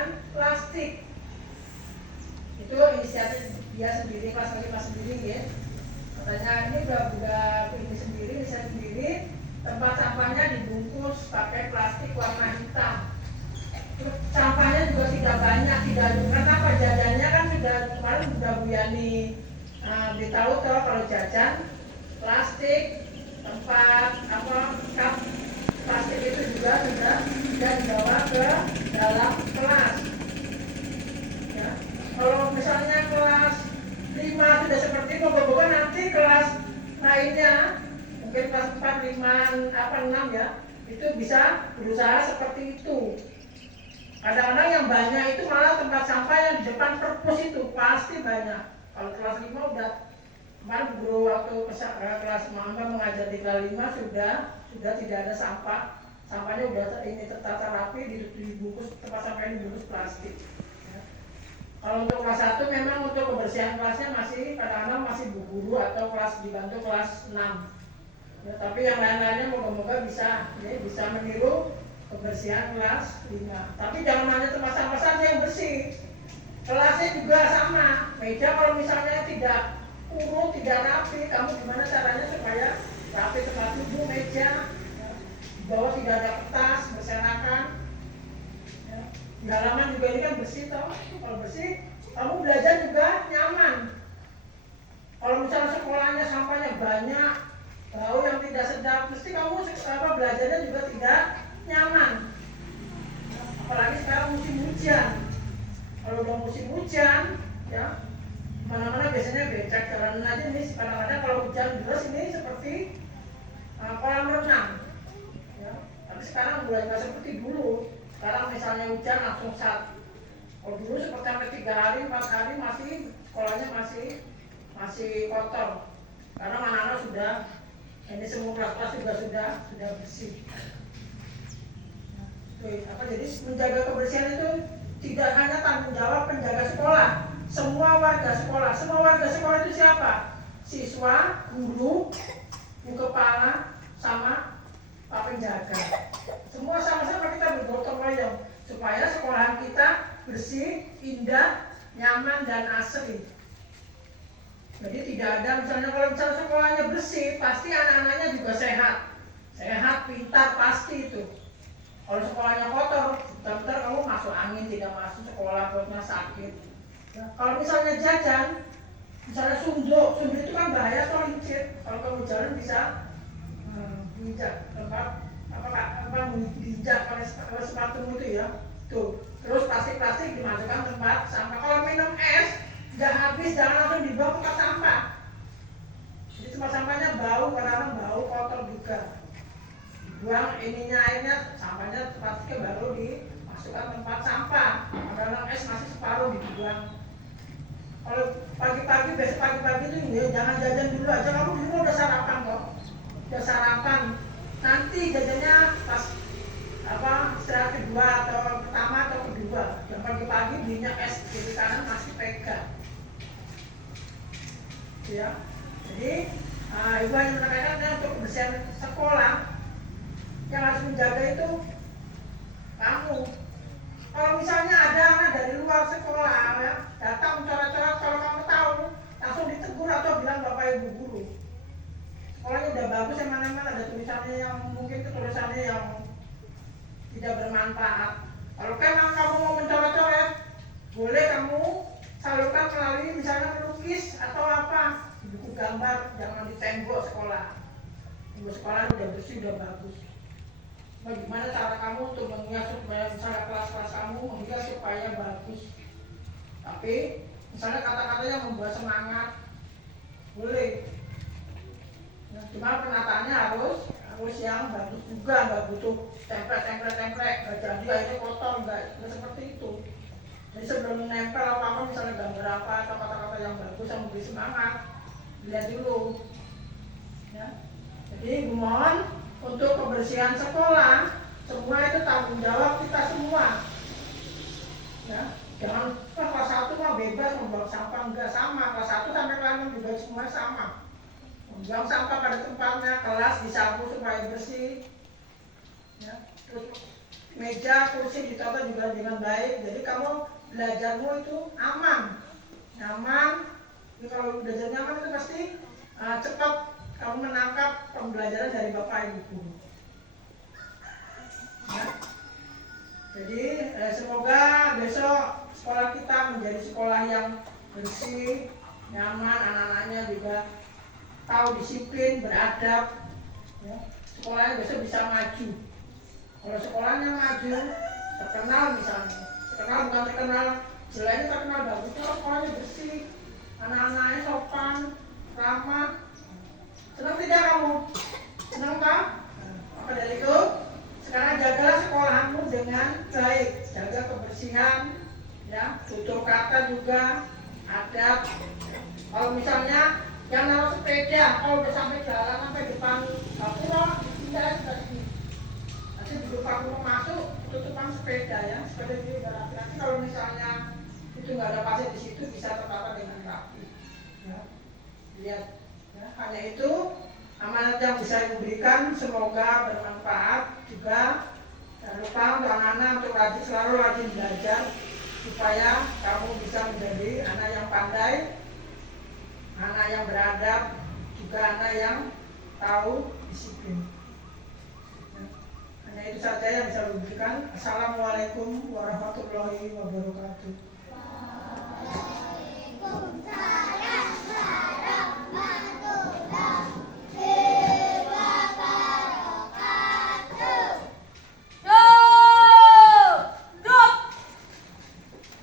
dengan plastik. Itu inisiatif dia sendiri, kelas 5 sendiri ya. Katanya ini udah ini sendiri, saya sendiri, tempat sampahnya dibungkus pakai plastik warna hitam. Terus sampahnya juga tidak banyak, kenapa jajannya kan sudah kemarin sudah Bu Yani beritahu kalau jajan plastik, tempat cup plastik itu juga sudah dibawa ke dalam kelas. Ya. Kalau misalnya kelas 5 sudah seperti itu, moga-moga nanti kelas lainnya, mungkin kelas 4, 5, 6 ya, itu bisa berusaha seperti itu. Kadang-kadang yang banyak itu malah tempat sampah yang di depan perpus itu pasti banyak. Kalau kelas 5 udah, kemarin guru waktu kelas Mamba mengajar di kelas 5 sudah tidak ada sampah. Sampahnya udah ini tertata rapi, dibungkus, tempat sampahnya dibungkus plastik. Ya. Kalau untuk kelas 1 memang untuk kebersihan kelasnya masih kadang-kadang masih Bu Guru atau kelas dibantu kelas 6. Ya, tapi yang lain-lainnya moga-moga bisa meniru kebersihan kelas 5. Tapi jangan hanya tempat sampah saja yang bersih. Kelasnya juga sama. Meja kalau misalnya tidak kurung, tidak rapi, kamu gimana caranya supaya rapi tempat duduk meja, ya. Di bawah tidak ada kertas berserakan. Ya. Di halaman juga ini kan bersih toh. Kalau bersih, kamu belajar juga nyaman. Kalau misalnya sekolahnya sampahnya banyak, bau yang tidak sedap, mesti kamu belajarnya juga tidak nyaman. Apalagi sekarang musim hujan. Kalau udah musim hujan, ya mana-mana biasanya becek jalanan aja nih. Kadang-kadang kalau hujan deras ini seperti kolam renang. Ya. Tapi sekarang mulai nggak seperti dulu. Sekarang misalnya hujan langsung sat. Kalau dulu seperti sampai 3 hari, 4 hari masih sekolahnya masih kotor. Karena anak-anak sudah ini semua kelas-kelas juga sudah bersih. Jadi menjaga kebersihan itu tidak hanya tanggung jawab penjaga sekolah, semua warga sekolah. Semua warga sekolah itu siapa? Siswa, guru, bu kepala, sama pak penjaga. Semua sama-sama kita bergotong royong supaya sekolahan kita bersih, indah, nyaman dan asri. Jadi tidak ada misalnya kalau misalnya sekolahnya bersih, pasti anak-anaknya juga sehat, pintar pasti itu. Kalau sekolahnya kotor, bentar kamu masuk angin, tidak masuk sekolah, perutnya sakit. Ya, kalau misalnya jajan, misalnya sunduk itu kan bahaya kalau licin. Kalau kamu jalan bisa menginjak tempat diinjak pakai sepatu itu ya. Tuh, terus plastik dimasukkan tempat sampah. Kalau minum es, nggak habis, jangan langsung dibawa ke tempat sampah. Jadi tempat sampahnya bau, kadang-kadang bau kotor juga. Buang ininya airnya, sampahnya plastiknya baru dimasukkan tempat sampah. Kadang-kadang es masih separuh dibuang. Kalau pagi-pagi, besok pagi-pagi itu ya, jangan jajan dulu aja. Kamu dulu udah sarapan kok, udah sarapan. Nanti jajannya pas istirahat kedua atau pertama atau kedua. Yang pagi-pagi belinya es kiri kanan masih pegang. Ya, jadi ibu hanya menekankan untuk kebersihan sekolah. Yang harus menjaga itu kamu. Kalau misalnya ada anak dari luar sekolah ya, datang mencoret-coret, kalau kamu tahu langsung ditegur atau bilang bapak ibu guru. Sekolahnya udah bagus, yang mana-mana ada tulisannya yang mungkin tulisannya yang tidak bermanfaat. Kalau memang kamu mau mencoret-coret, boleh kamu salurkan melalui misalnya melukis atau apa, buku gambar, jangan di tembok sekolah. Tembok sekolah udah bersih, udah bagus. Bagaimana cara kamu untuk menghias supaya misalnya kelas-kelas kamu menghias supaya bagus. Tapi misalnya kata-katanya membuat semangat, boleh. Nah, cuma penataannya harus yang bagus juga, nggak butuh template, nggak jadi akhirnya kotor, nggak seperti itu. Jadi sebelum nempel apa-apa misalnya gambar apa atau kata-kata yang bagus yang memberi semangat, lihat dulu. Ya. Jadi mohon untuk kebersihan sekolah, semua itu tanggung jawab kita semua. Ya, jangan kelas 1 mah bebas membuang sampah, enggak sama. Kelas 1 sampai kelas 6 juga semua sama. Membuang sampah pada tempatnya, kelas disapu supaya bersih. Ya, terus meja, kursi ditata juga dengan baik. Jadi kamu belajarmu itu aman, nyaman. Jadi kalau belajar nyaman itu pasti cepat kamu menangkap pembelajaran dari Bapak Ibu guru. Ya. Jadi semoga besok sekolah kita menjadi sekolah yang bersih, nyaman, anak-anaknya juga tahu disiplin, beradab. Ya. Sekolahnya besok bisa maju. Kalau sekolahnya maju, terkenal misalnya, terkenal bukan terkenal jeleknya, terkenal bagus, kalau sekolahnya bersih, anak-anaknya sopan, ramah. Senang tidak kamu? Senang kan? Maka dari itu, sekarang jagalah sekolahmu dengan baik, jaga kebersihan, ya, tutur kata juga, adab. Kalau misalnya yang naruh sepeda, kalau udah sampai jalan sampai depan pulau, dipindah sudah sini. Nanti begitu Pak Guru masuk, tutupan sepeda ya, sepeda ini udah rapi-rapi. Kalau misalnya itu nggak ada pasir di situ, bisa tertata dengan rapi. Ya. Lihat, ya. Hanya itu amanat yang bisa diberikan, semoga bermanfaat juga. Jangan lupa untuk anak-anak untuk selalu rajin belajar supaya kamu bisa menjadi anak yang pandai, anak yang beradab, juga anak yang tahu disiplin. Hanya itu saja yang bisa diberikan. Assalamualaikum warahmatullahi wabarakatuh.